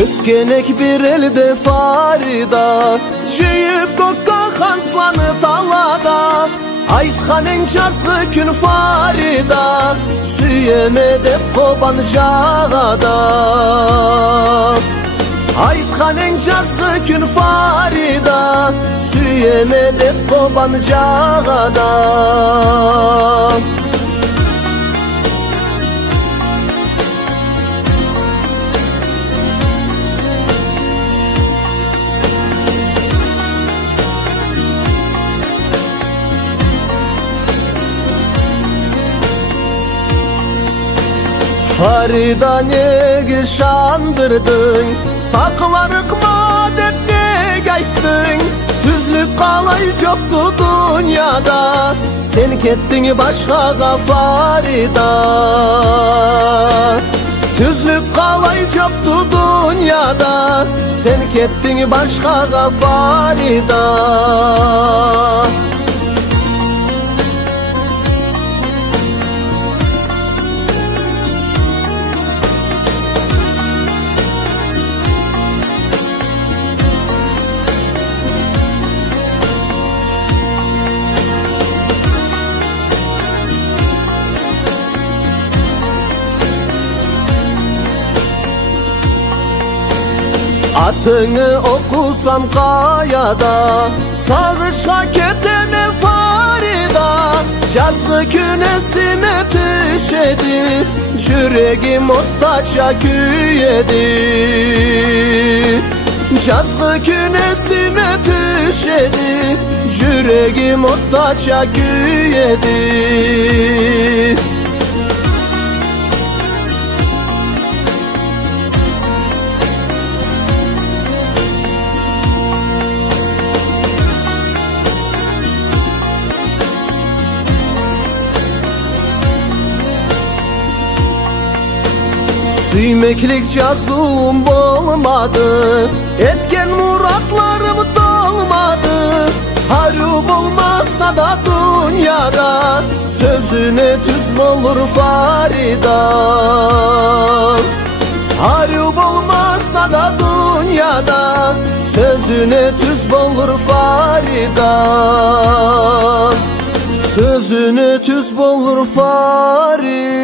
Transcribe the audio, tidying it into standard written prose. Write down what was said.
Özkenek bir elde Farida, jüyüp kokka hanslanı talada. Aytxanen жазғы күн Farida, süyemedep koban jağada. Aytxanen жазғы күн Farida, süyemedep koban jağada. Farida nege şandırdın, saklarık ma dep nege ayttın. Tüzlük kalay yoktu dünyada, sen kettin başkaga Farida. Tüzlük kalay yoktu dünyada, sen kettin başkaga Farida. Atını okusam kayada, sağışa keteme Farida. Yazgı gün esime düşedi, yüreğim ottaşa küyedi. Yazgı gün esime düşedi, yüreğim ottaşa küyedi. Süymeklik yazım olmadı, etken muratlarım dolmadı. Harp olmazsa da dünyada, sözüne tüz olur Farida. Harp olmazsa da dünyada, sözüne tüz olur Farida. Sözüne tüz olur Farida.